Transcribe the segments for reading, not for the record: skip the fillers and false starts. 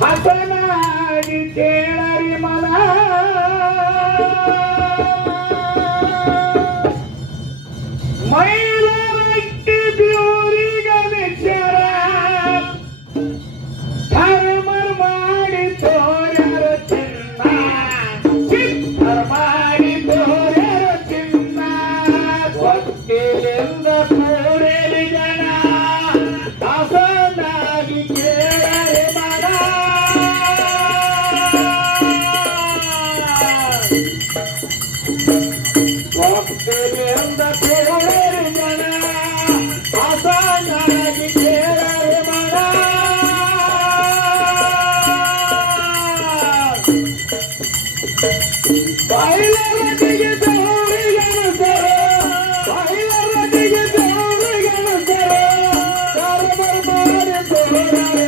ಹಸನಾಗಿ ಕೇಳರಿ ಮನ ಮೈಲರಕ್ಕೆ ದೇವರಿಗನೆಚ್ಚರ ಧರ್ಮರ್ ಮಾಡಿ ತೋರ್ಯರ ಚಿನ್ನ ಚಿತ್ತರ್ ಮಾಡಿ ತೋರ್ಯರ ಚಿನ್ನ ಭಕ್ತಿಯಿಂದ ಕೂಡಲಿ ಜನ ಹಸನಾಗಿ ಕೇಳರಿ ಮನ ಭಕ್ತಿಯಿಂದ ಕೂಡಲಿ ಜನ ಹಸನಾಗಿ ಕೇಳರಿ ಮನ ಬೈಲರದಿಗೆ ದೇವರಿಗನಸರ ಬೈಲರದಿಗೆ ದೇವರಿಗನಸರ ಧರ್ಮರ್ ಮಾಡಿ ತೋರರೆ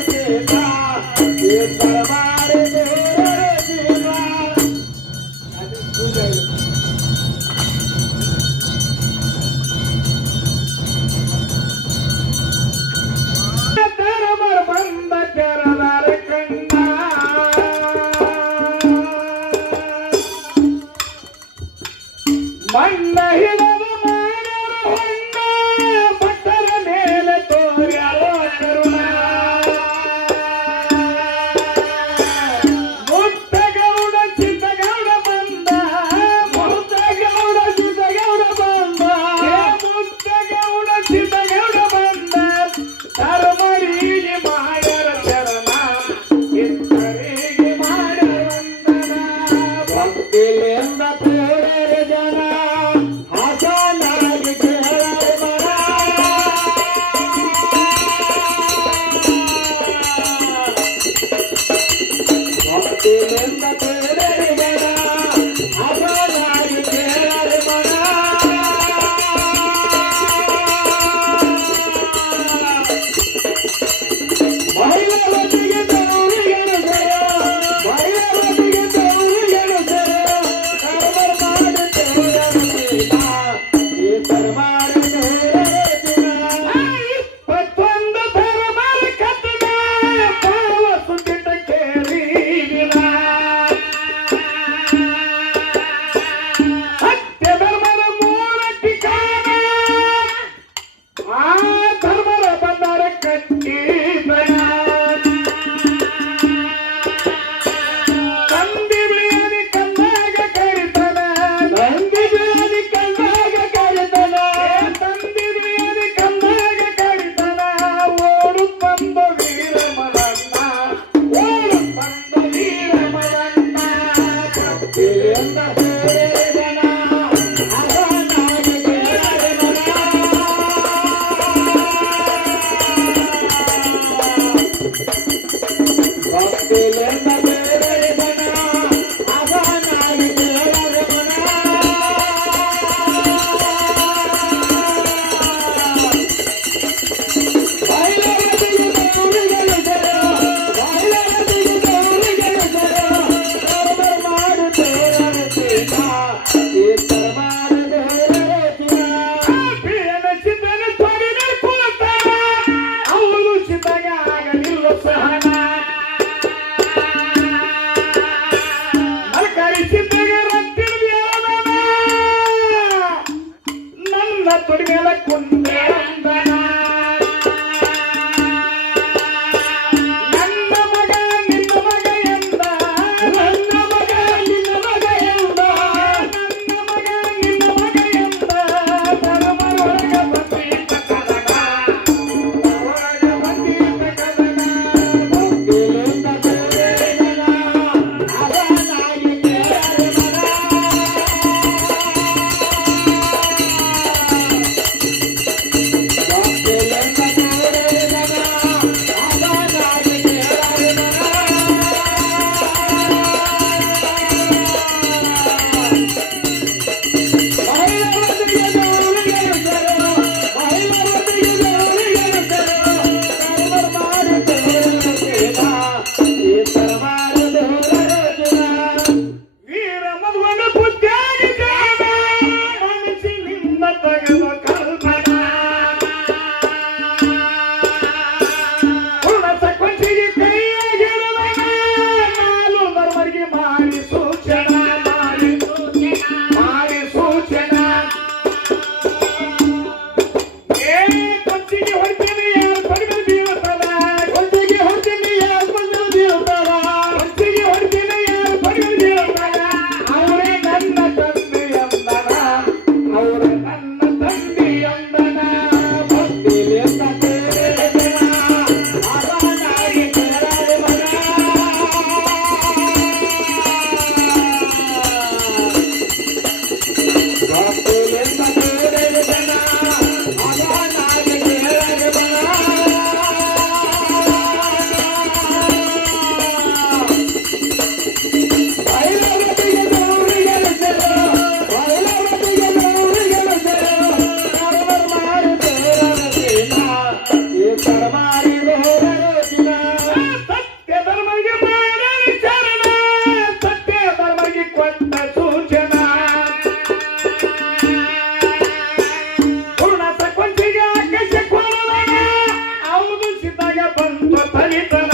ಮನದಾಗ ಬಂತು ತಲಿತನ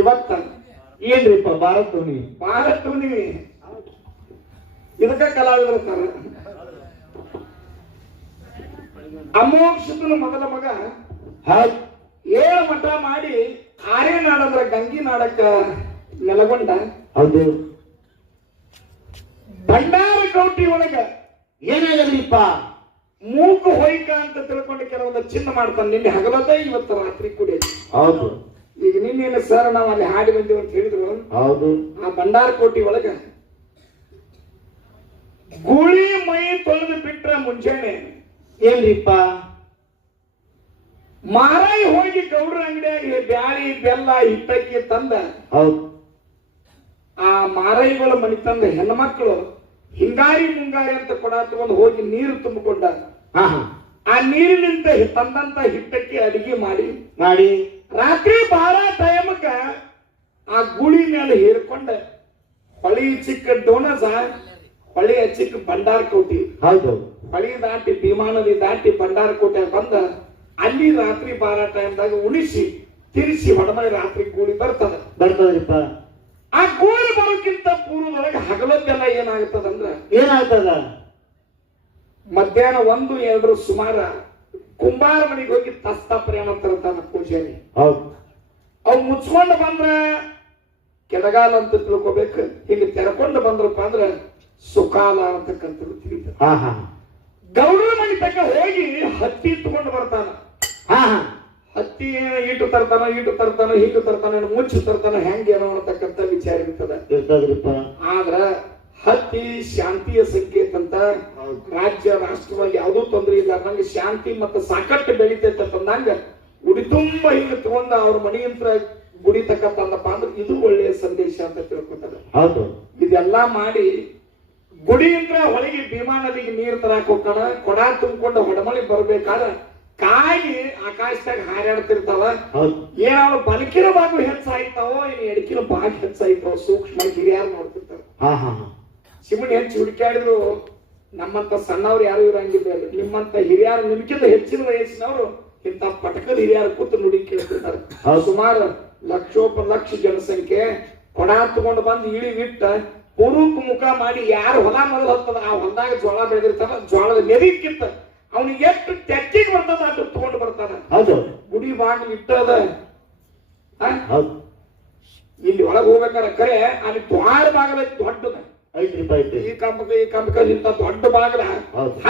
ಇವತ್ತ ಏನ್ರಿಪ್ಪ ಭಾರತ ಹುಣ್ಣಿಮೆ? ಭಾರತ ಹುಣ್ಣಿಮೆ ಇದಕ್ಕ ಕಲಾವಿದರು ಅಂತಾರ. ಅಮೋಕ್ಷನ ಮೊದಲ ಮಗ ಏಳು ಮಠ ಮಾಡಿ ಆರೇ ನಾಡಂದ್ರ ಗಂಗಿ ನಾಡಕ್ಕ ನೆಲಗೊಂಡ. ಹೌದು. ಭಂಡಾರ ಗೌಟಿ ಒಳಗ ಏನಾಗದ್ರಿಪ್ಪ? ಮೂಕು ಹೊಯ್ಕ ಅಂತ ತಿಳ್ಕೊಂಡು ಕೆಲವೊಂದು ಚಿನ್ನ ಮಾಡ್ತಾನೆ. ನಿನ್ನೆ ಹಗಲದ ಇವತ್ತು ರಾತ್ರಿ ಕುಡಿ. ಹೌದು. ಈಗ ನಿನ್ನೇನು ಸರ್ ನಾವು ಅಲ್ಲಿ ಹಾಡಿ ಬಂದೀವಿ ಅಂತ ಹೇಳಿದ್ರು. ಹೌದು. ಆ ಭಂಡಾರ ಕೋಟಿ ಒಳಗ ಗೂಳಿ ಮೈ ತೊಳೆದು ಬಿಟ್ರ ಮುಂಜಾನೆ ಏನ್ರಿಪ್ಪ? ಮಾರಾಯಿ ಹೋಗಿ ಗೌಡ್ರ ಅಂಗಡಿಯಾಗಿ ಬ್ಯಾಳಿ ಬೆಲ್ಲ ಹಿಟ್ಟಕ್ಕಿ ತಂದ. ಹೌದು. ಆ ಮಾರಾಯಿಗಳ ಮನಿ ತಂದ ಹೆಣ್ಮಕ್ಳು ಹಿಂಗಾರಿ ಮುಂಗಾರಿ ಅಂತ ಕೊಡ ತಗೊಂಡು ಹೋಗಿ ನೀರು ತುಂಬಿಕೊಂಡ. ಆ ನೀರಿನಿಂದ ತಂದಂತ ಹಿಟ್ಟಕ್ಕಿ ಅಡಿಗೆ ಮಾಡಿ ರಾತ್ರಿ 12 ಟೈಮಕ್ಕ ಆ ಗುಳಿ ಮೇಲೆ ಹೇರ್ಕೊಂಡ ಹೊಳಿ ಚಿಕ್ಕ ಡೋನಸ, ಹೊಳಿಯ ಚಿಕ್ಕ ಭಂಡಾರ ಕೋಟಿ. ಹೌದು. ಹೊಳಿ ದಾಟಿ ಭೀಮಾ ನದಿ ದಾಟಿ ಭಂಡಾರ ಕೋಟೆ ಬಂದ. ಅಲ್ಲಿ ರಾತ್ರಿ 12 ಟೈಮ್ದಾಗ ಉಣಿಸಿ ತಿರ್ಸಿ ಹೊಡಮನೆ ರಾತ್ರಿ ಗೂಳಿ ಬರ್ತದ್ರಿಪ್ಪ. ಆ ಗೂಳಿ ಬರೋಕ್ಕಿಂತ ಪೂರ್ವದೊಳಗೆ ಹಗಲದ್ದೆಲ್ಲ ಏನಾಗ್ತದಂದ್ರ ಏನಾಗ್ತದ? ಮಧ್ಯಾಹ್ನ 1-2 ಸುಮಾರ ಕುಂಬಾರ ಮನೆಗೆ ಹೋಗಿ ತಸ್ತಾ ಪ್ರಯಾಣ ತರ್ತಾನ ಪೂಜಾರಿ. ಹೌದು. ಅವ್ ಮುಚ್ಕೊಂಡು ಬಂದ್ರ ಕೆಳಗಾಲ ಅಂತ ತಿಳ್ಕೊಬೇಕು. ಹೀಗೆ ತೆರಕೊಂಡು ಬಂದ್ರಪ್ಪ ಅಂದ್ರ ಸುಕಾಲ ಅಂತಕ್ಕಂಥದ್ದು ತಿಳಿತ. ಗೌಡ್ರ ಮನೆ ತಕ್ಕ ಹೋಗಿ ಹತ್ತಿ ತಗೊಂಡು ಬರ್ತಾನ. ಹತ್ತಿ ಈಟು ತರ್ತಾನ, ಹೀಟು ತರ್ತಾನ, ಮುಚ್ಚು ತರ್ತಾನ, ಹೆಂಗೇನೋ ಅನ್ನತಕ್ಕಂಥ ವಿಚಾರ ಇರ್ತದ. ಆದ್ರ ಹತ್ತಿ ಶಾಂತಿಯ ಸಂಕೇತ ಅಂತ. ರಾಜ್ಯ ರಾಷ್ಟ್ರವಾಗಿ ಯಾವುದೂ ತೊಂದರೆ ಇಲ್ಲ ನಂಗೆ ಶಾಂತಿ ಮತ್ತು ಸಾಕಟ್ಟು ಬೆಳಿತೈತೆ ಅಂತಂದಂಗ ಗುಡಿ ತುಂಬ ಹಿಂಗ ತಗೊಂಡ ಅವ್ರ ಮನೆಯಂತ್ರ ಗುಡಿ ತಕ್ಕಂತಂದಪ್ಪ ಅಂದ್ರೆ ಇದು ಒಳ್ಳೆಯ ಸಂದೇಶ ಅಂತ ತಿಳ್ಕೊತಾರೆ. ಹೌದು. ಇದೆಲ್ಲಾ ಮಾಡಿ ಗುಡಿಯಿಂದ ಹೊಳಗಿ ಭೀಮಾ ನದಿಗೆ ನೀರ್ ತರಾಕ್ ಹೋಗ್ತಾನ. ಕೊಡ ತುಂಬಿಕೊಂಡು ಹೊಡಮಳಿ ಬರ್ಬೇಕಾದ್ರೆ ಕಾಯಿ ಆಕಾಶದಾಗ ಹಾರಾಡ್ತಿರ್ತಾವ. ಏನಾದ್ರು ಬಲಕಿನ ಭಾಗ ಹೆಚ್ಚಾಯ್ತಾವೋ ಇನ್ನು ಎಡಕಿನ ಭಾಗ ಹೆಚ್ಚಾಯ್ತಾವ ಸೂಕ್ಷ್ಮ ಹಿರಿಯಾರು ನೋಡ್ತಿರ್ತಾವ. ಶಿವನ್ ಹೆಚ್ಚು ಹುಡುಕಾಡಿದ್ರು ನಮ್ಮಂತ ಸಣ್ಣವ್ರು ಯಾರು ಇರಂಗಿಲ್ಲ. ನಿಮ್ಮಂತ ಹಿರಿಯರು ನಿಮ್ಗಿಂತ ಹೆಚ್ಚಿನ ವಯಸ್ಸಿನವರು ಇಂತ ಪಟಕದ ಹಿರಿಯರು ಕೂತು ನುಡಿ ಕೇಳ್ತಿರ್ತಾರೆ. ಸುಮಾರು ಲಕ್ಷೋಪಲಕ್ಷ ಜನಸಂಖ್ಯೆ ಕೊಡ ತಗೊಂಡು ಬಂದು ಇಳಿವಿಟ್ಟ ಪೂರ್ವಕ್ಕೆ ಮುಖ ಮಾಡಿ ಯಾರು ಹೊಲ ಮೊದಲು ಹತ್ತದ ಆ ಹೊಲದಾಗ ಜೋಳ ಬೆಳೆದಿರ್ತಾರ ಜೋಳದ ನೆರಿಕ್ಕಿತ್ತ ಅವನಿಗೆ ಎಷ್ಟು ತೆಕ್ಕಿಗೆ ಬರ್ತದ ಅಷ್ಟು ತಗೊಂಡು ಬರ್ತಾನ. ಹೌದು. ಗುಡಿ ಬಾಗಿಲು ಇಟ್ಟದ ಹೌದು. ಇಲ್ಲಿ ಒಳಗೆ ಹೋಗ್ಬೇಕಾದ್ರೆ ಕರೆ ಅಲ್ಲಿ ದ್ವಾರ ಬಾಗಿಲ ದೊಡ್ಡದ ಐತ್ರಿಪ್ಪ ಐತಿ. ಈ ಕಂಬಕ ಇಂತ ದೊಡ್ಡ ಬಾಗಿಲ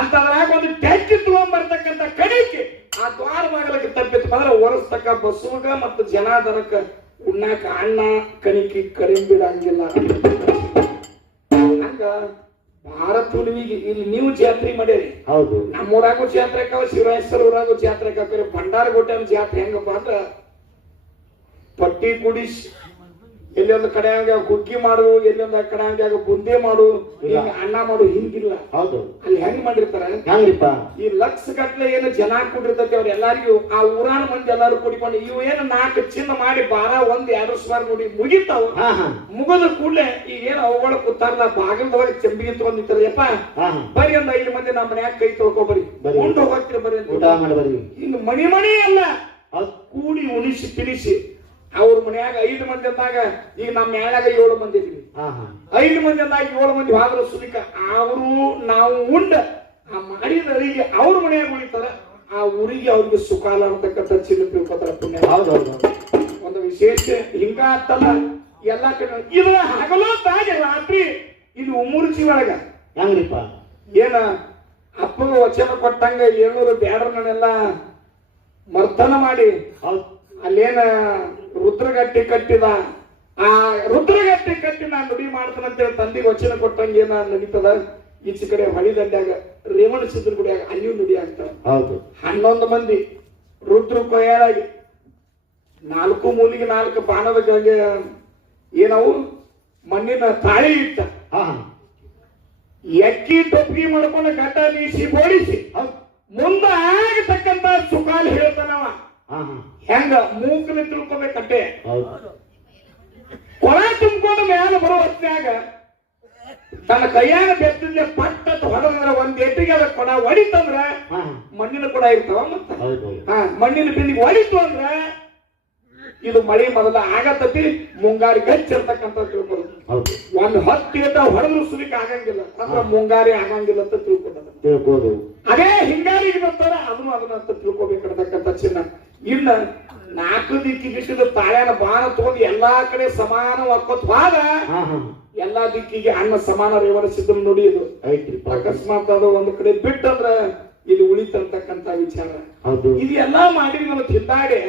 ಅಂತದ್ರಾಗ ಒಂದು ತೆಕ್ಕಿ ತಗೊಂಡ್ ಬರ್ತಕ್ಕಂಥ ಕಡಿಕೆ ಆ ದ್ವಾರ ಬಾಗಿಲಕ್ಕೆ ತಪ್ಪಿತ್ತು ಅಂದ್ರೆ ಒರೆಸ್ತಕ್ಕ ಬಸ್ಸುಗ ಮತ್ತು ಜನಾದನಕ್ಕ ಉಣ್ಣಾಕ ಅಣ್ಣ ಕಣಿಕಿ ಕಡಿಂಬಿಡಂಗಿಲ್ಲ. ಹಂಗ ಭಾರತ ಹುಣ್ಣಿಮೆಗೆ ಇಲ್ಲಿ ನೀವು ಜಾತ್ರೆ ಮಾಡ್ಯಾರಿ. ಹೌದು. ನಮ್ಮೂರಾಗೂ ಜಾತ್ರೆ ಕಾವ ಶಿವರಾಯೇಶ್ವರ ಊರಾಗೂ ಜಾತ್ರೆ ಕಾಕ್ರಿ. ಭಂಡಾರಗೋಟೆ ಜಾತ್ರೆ ಹೆಂಗಪ್ಪ ಅಂದ್ರ ಪಟ್ಟಿ ಕುಡಿಸಿ ಎಲ್ಲೊಂದು ಕಡೆ ಹುಗ್ಗಿ ಮಾಡು ಎಲ್ಲೊಂದು ಕಡೆ ಬುಂದೆ ಮಾಡು ಅನ್ನ ಮಾಡು ಹಿಂಗಿಲ್ಲ. ಹೌದು. ಅಲ್ಲಿ ಹೆಂಗ್ ಮಾಡಿರ್ತಾರ ಹೆಂಗ್ರಿಪ್ಪ ಈ ಲಕ್ಷ ಗಟ್ಲೆ ಏನು ಜನ ಕೂಡಿರ್ತೈತಿ ಅವ್ರ ಎಲ್ಲಾರಿಗೂ ಆ ಊರಾನ ಮಂದಿ ಎಲ್ಲಾರು ಕೂಡಿಕೊಂಡು ಇವು ಏನು 4 ಚಿನ್ನ ಮಾಡಿ 12 ಸುಮಾರು ನೋಡಿ ಮುಗಿತಾವ. ಮುಗದ ಕೂಡಲೇ ಈಗ ಏನು ಅವುಗಳ ಕೂತಾರಲ್ಲ ಬಾಗಿಲದೊಳಗೆ ಚೆಂಬಿಗೆ ತಗೊಂಡಿರ್ತಾರೆ. ಯಪ್ಪ ಬರೀ ಒಂದ್ 5 ಮಂದಿ ನಮ್ಮ ಮನ್ಯಾಗ ಕೈ ತೊಳ್ಕೊಬರಿ ಉಂಡು ಹೋಗ್ತೀರಿ ಬರೀ ಹಿಂಗ ಮಣಿ ಅಲ್ಲ ಕೂಡಿ ಉಣಿಸಿ ತಿನಿಸಿ ಅವ್ರ ಮನ್ಯಾಗ 5 ಮಂದಿ ಅಂದಾಗ ಈಗ ನಮ್ಮ ಮನ್ಯಾಗ 7 ಮಂದಿ ಇದೀವಿ. 5 ಮಂದಿ ಅಂದಾಗ 7 ಮಂದಿ ಹೋದ್ರ ಸುಲಿಕ ಅವರು ನಾವು ಉಂಡ ಆ ಮಾಡಿದ ಅಡಿಗೆ ಅವ್ರ ಮನ್ಯಾಗ ಉಳಿತಾರ. ಆ ಊರಿಗೆ ಅವ್ರಿಗೆ ಸುಖಾಲ ಅಂತಕ್ಕಂಥ ಚಿನ್ನ ತಿಳ್ಕೊತಾರ ಪುಣ್ಯ. ಒಂದು ವಿಶೇಷ ಹಿಂಗ ಅಂತಲ್ಲ ಎಲ್ಲಾ ಕಡೆ ಇದು ಹಗಲೊತ್ತಾಗ ರಾತ್ರಿ ಇದು ಉಮ್ಮುರ್ಚಿ ಒಳಗ ಹೆಂಗ್ರಿಪ್ಪ ಏನ ಅಪ್ಪಗ ವಚನ ಕೊಟ್ಟಂಗ 700 ಬ್ಯಾಡ್ರನ್ನೆಲ್ಲ ಮರ್ತನ ಮಾಡಿ ಅಲ್ಲೇನ ರುದ್ರಗಟ್ಟಿ ಕಟ್ಟಿದ ಆ ರುದ್ರಗಟ್ಟಿ ಕಟ್ಟಿ ನಾನು ನುಡಿ ಮಾಡ್ತಾನಂತೇಳಿ ತಂದಿಗೆ ವಚನ ಕೊಟ್ಟಂಗ ಏನ ನಡೀತದ. ಈಚೆ ಕಡೆ ಹೊಳಿ ದಂಡ್ಯಾಗ ರೇವಣ ಸಿದ್ರ ಗುಡಿಯಾಗ ಅಲ್ಲಿಯೂ ನುಡಿ ಆಗ್ತಾವ. 11 ಮಂದಿ ರುದ್ರ ಕೊಯ್ಯಾಗಿ 4 ಮೂಲಿಗೆ 4 ಬಾಣದ ಏನವು ಮಣ್ಣಿನ ತಾಳಿ ಇಟ್ಟ ಎಕ್ಕಿ ಟೊಪ್ಪಿಗೆ ಮಾಡ್ಕೊಂಡು ಗಡ್ಡ ನೀಸಿ ಓಡಿಸಿ ಮುಂದ ಆಗತಕ್ಕಂತ ಸುಖಾಲ್ ಹೇಳ್ತಾನವ. ಹೆಂಗ ಮೂಕನ ತಿಳ್ಕೊಬೇಕಟ್ಟೆ ಕೊಳ ತುಂಬಿಕೊಂಡು ಮ್ಯಾಲ ಬರೋ ಹೊತ್ನ್ಯಾಗ ತನ್ನ ಕೈಯಾಗ ಬೆತ್ತಿದ್ದೆ ಪಟ್ಟತ್ ಹೊಡೆದ್ರೆ ಒಂದ್ ಎಟ್ಟಿಗೆ ಅದ ಕೊಡ ಹೊಡಿತಂದ್ರ ಮಣ್ಣಿನ ಕೊಡ ಇರ್ತಾವ. ಮತ್ತ ಮಣ್ಣಿನ ಬಿಂದಿಗೆ ಹೊಡಿತು ಅಂದ್ರ ಇದು ಮಳಿ ಮೊದಲ ಆಗತತಿ ಮುಂಗಾರಿ ಗಚ್ಚಿರ್ತಕ್ಕಂತ ತಿಳ್ಕೊಳ್ಳೋದು. ಒಂದ್ 10 ಹೊಡೆದ್ರು ಸುಲಿಕ ಆಗಂಗಿಲ್ಲ ಅಂದ್ರ ಮುಂಗಾರಿ ಆಗಂಗಿಲ್ಲ ಅಂತ ತಿಳ್ಕೊಬೋದು. ಅದೇ ಹಿಂಗಾರಿಗೆ ಬರ್ತಾರ ಅದನ್ನ ಅಂತ ತಿಳ್ಕೊಬೇಕಿರ್ತಕ್ಕಂಥ ಚಿನ್ನ. ಇನ್ನ 4 ದಿಕ್ಕಿಗಿಟ್ಟಿದ ತಾಳ್ಯಾನ ಬಾಣ ತಗೊಂಡು ಎಲ್ಲಾ ಕಡೆ ಸಮಾನ ಒಕ್ಕೊತ್ ಹೋದ ಎಲ್ಲಾ ದಿಕ್ಕಿಗೆ ಅನ್ನ ಸಮಾನ ರೇವರಿಸಿದ್ರು ನುಡಿಯುದು. ಅಕಸ್ಮಾತ್ ಅದು ಒಂದ್ ಕಡೆ ಬಿಟ್ಟಂದ್ರ ಇದು ಉಳಿತಂತಕ್ಕಂತ ವಿಚಾರ. ಇದು ಎಲ್ಲಾ ಮಾಡಿ ನಮ್ಗೆ ತಿಂದಾಡಿ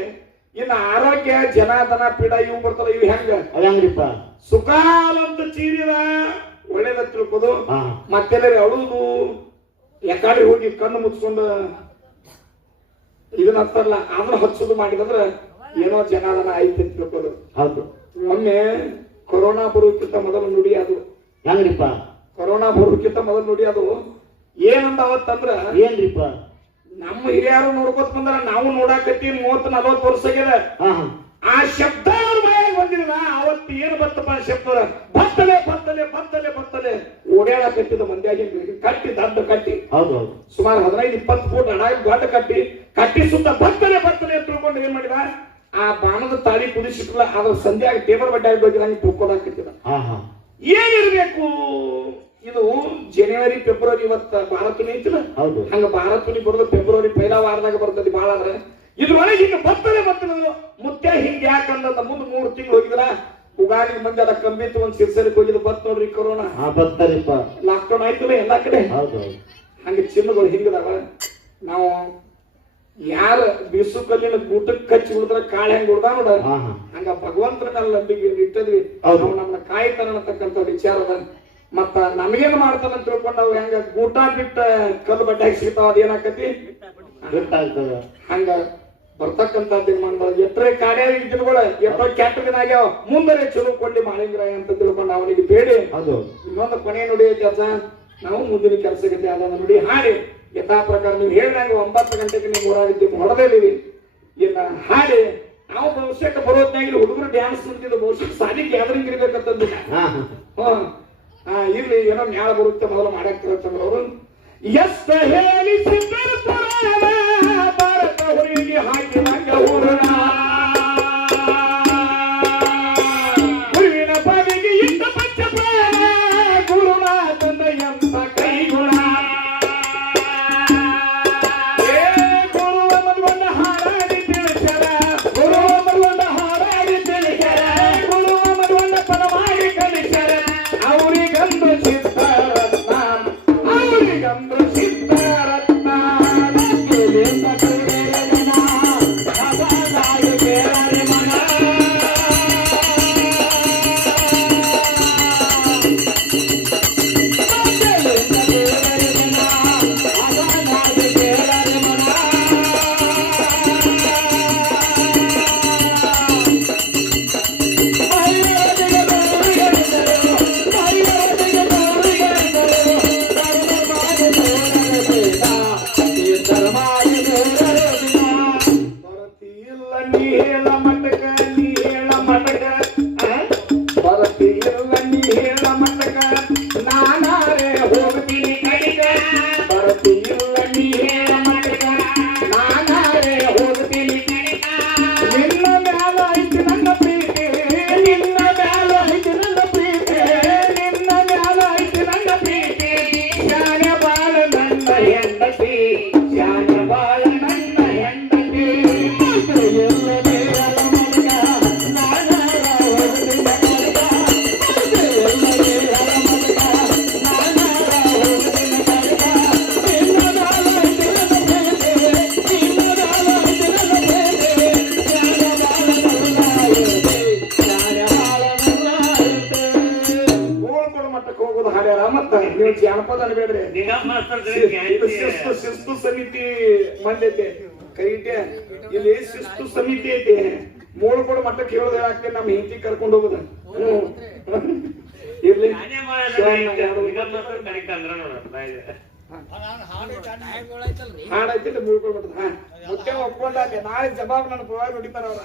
ಇನ್ನು ಆರೋಗ್ಯ ಜನಾದನ ಪೀಡ ಇವು ಬರ್ತಾರ. ಇವು ಹೆಂಗ್ರಿಪ್ಪ ಸುಖಾಲಂತ ಚೀರಿದ ಒಳ್ಳೇದ ತಿಳ್ಕೋದು ಮತ್ತೆಲ್ಲರಿ ಅಳುದು ಯಾಕಡೆ ಹೋಗಿ ಕಣ್ಣು ಮುಚ್ಕೊಂಡು ಇದನ್ನ ಹತ್ತಲ್ಲ ಅದನ್ನ ಹಚ್ಚೋದು ಮಾಡಿದಂದ್ರ ಏನೋ ಜನಾದನ ಐತೆ ತಿಳ್ಕೋದು. ಒಮ್ಮೆ ಕೊರೋನಾ ಬರೋಕ್ಕಿಂತ ಮೊದಲು ನುಡಿ ಅದು ಹೆಂಗ್ರಿಪ್ಪ ಕೊರೋನಾ ಬರೋಕ್ಕಿಂತ ಮೊದಲು ನುಡಿ ಅದು ಏನಂದ ಅವತ್ತಂದ್ರ ಏನ್ರಿಪ್ಪ ನಮ್ಮ ಹಿರಿಯರು ನೋಡ್ಕೋತ ಬಂದ್ರ ನಾವು ನೋಡಾಕತ್ತಿ 30-40 ವರ್ಷ ಆಗ್ಯದ. ಆ ಶಬ್ದ ಅವ್ರ ಬಾಯಾಗ ಬಂದಿಲ್ಲ. ಅವತ್ತು ಏನು ಬರ್ತಪ್ಪ ಶಬ್ದ ಬತ್ತಲೆ ಬತ್ತಲೆ ಬತ್ತಲೆ ಬತ್ತಲೆ ಓಡಾಡಕತ್ತಿದ ಮಂದ್ಯಾಗಿ ಕಟ್ಟಿ ದಡ್ಡ ಕಟ್ಟಿ ಸುಮಾರು 15-20 ಫೂಟ್ ಅಡ ದೊಡ್ಡ ಕಟ್ಟಿ ಸುತ್ತ ಬತ್ತಲೆ ಬತ್ತಲೆ ತಿಳ್ಕೊಂಡು ಏನ್ ಮಾಡಿದ ಆ ಬಾಣದ ತಾಳಿ ಕುದಿಸಿಟ್ಲ ಅದ್ರ ಸಂಧ್ಯಾಗ ಟೇಬಲ್ ಬಡ್ಡೆ ಆಗಿದಂಗೆ ತಿಳ್ಕೊಳಕತ್ತಿದ. ಏನಿರ್ಬೇಕು ಇದು ಜನವರಿ ಫೆಬ್ರವರಿ ಇವತ್ತ ಭಾರತನಿ ಐತಿಲ್ಲ ಹಂಗ ಭಾರತನಿ ಬರೋದು ಫೆಬ್ರವರಿ 1ನೇ ವಾರದಾಗ ಬರ್ತದೆ. ಬಾಳ ಆದ್ರೆ ಇದ್ರೊಳಗೆ ಹಿಂಗ ಬರ್ತದೆ ಮುತ್ಯ ಹಿಂಗ ಯಾಕಂದ ಮುಂದ್ 3 ತಿಂಗಳು ಹೋಗಿದ್ರ ಉಗಾದಿ ಮಂದಿ ಅದ ಕಂಬಿ ತಗೊಂಡ್ ಸಿರ್ಸಲಿಕ್ಕೆ ಹೋಗಿದ್ ಬತ್ ನೋಡ್ರಿ ಕೊರೋನಾ ಲಾಕ್ಡೌನ್ ಆಯ್ತಲ್ಲ ಎಲ್ಲಾ ಕಡೆ. ಹಂಗ ಚಿನ್ನಗಳು ಹಿಂಗದಾವ. ನಾವು ಯಾರ ಬಿಸು ಕಲ್ಲಿನ ಊಟಕ್ಕೆ ಕಚ್ಚಿ ಉಳಿದ್ರ ಕಾಳು ಹೆಂಗ್ ಉಳ್ದ ನೋಡ ಹಂಗ ಭಗವಂತನ ಮೇಲೆ ನಂಬಿಕೆ ಇಟ್ಟದ್ವಿ. ನಾವು ನಮ್ಮನ್ನ ಕಾಯ್ತಾನ ಅನ್ನತಕ್ಕಂಥ ವಿಚಾರ ಅದ. ಮತ್ತ ನಮಗೇನು ಮಾಡ್ತಾನ ಅಂತ ತಿಳ್ಕೊಂಡು ನಾವು ಹೆಂಗ ಊಟ ಬಿಟ್ಟ ಕಲ್ಲು ಬಡ್ಡೆ ಸಿಗ್ತಾವ ಅದೇನಾಕತಿ ಹಂಗ ಬರ್ತಕ್ಕಂಥದ್ದು ಮಾಡ್ದ. ಎಟ್ರೆ ಕಾಡ್ಯ ದಿನಗಳ ಎಷ್ಟೋ ಕೆಟ್ಟ ದಿನ ಆಗ್ಯಾವ ಮುಂದರೆ ಚಲೋ ಕೊಂಡಿ ಮಾಡಿಂಗ್ರ ಅಂತ ತಿಳ್ಕೊಂಡು ಅವನಿಗೆ ಬೇಡಿ ಇನ್ನೊಂದು ಕೊನೆ ನುಡಿ ಕೆಲಸ ನಾವು ಮುಂದಿನ ಕೆಲಸಕ್ಕೆ ಅದನ್ನ ನುಡಿ ಹಾಡಿ ಯಥಾ ಪ್ರಕಾರ ನೀವು ಹೇಳಿದಂಗ 9 ಗಂಟೆಗೆ ನೀವು ಊರಾಗಿದ್ದೀವಿ ಹೊಡೆದೇವಿ ಇನ್ನ ಹಾಡಿ ನಾವು ಭವಿಷ್ಯಕ್ಕೆ ಬರೋದ್ನಾಗಿ ಹುಡುಗರು ಡ್ಯಾನ್ಸ್ ನೋಡ್ತಿದ್ದು ಭವಿಷ್ಯಕ್ಕೆ ಸಾಲಿ ಗ್ಯಾದರಿಂಗ್ ಇರ್ಬೇಕಂತಂದು ಇರ್ಲಿ ಏನೋ ನ್ಯಾಳ ಬರುತ್ತೆ ಮೊದಲು ಮಾಡಾಕ್ತಿರತ್ತಂದ್ರ ಅವರು ಎಷ್ಟ ಹೇಳಿ ಭಾರತ ಹುಡುಗಿ ಹಾಕಿದಂಗ ಊರಣ ಮಾಡ್ಯಾರ ಮತ್ತ ನೀವು ಜಾನಪದ ಅನ್ಬೇಡ್ರಿ ನಿಗಮ ಮಾಸ್ತರ್ ಇದು ಶಿಸ್ತು ಸಮಿತಿ ಮಂದಿ ಐತೆ ಕೈಟೆ ಇಲ್ಲಿ ಶಿಸ್ತು ಸಮಿತಿ ಐತಿ ಮೂಳು ಕೂಡ ಮಟ್ಟಕ್ಕೆ ಹೇಳೋದು ಹೇಳಾಕ್ತೇನೆ ನಮ್ಮ ಹಿಂದಿ ಕರ್ಕೊಂಡು ಹೋಗುದ ಇರ್ಲಿ ನಿಗಮ ಮಾಸ್ತರ್ ಕರೆಕ್ಟ್ ಅಂದ್ರ ನೋಡ ಹಾಡೈತಿಲ್ಲ ಮೂಳ್ಕೊಳ್ ಮಟ್ಟದ ಮುಖ್ಯ ಒಪ್ಕೊಂಡ ನಾಳೆ ಜವಾಬ್ ನನ್ನ ಪರವಾಗಿ ಹೊಡಿತಾರ ಅವ್ರ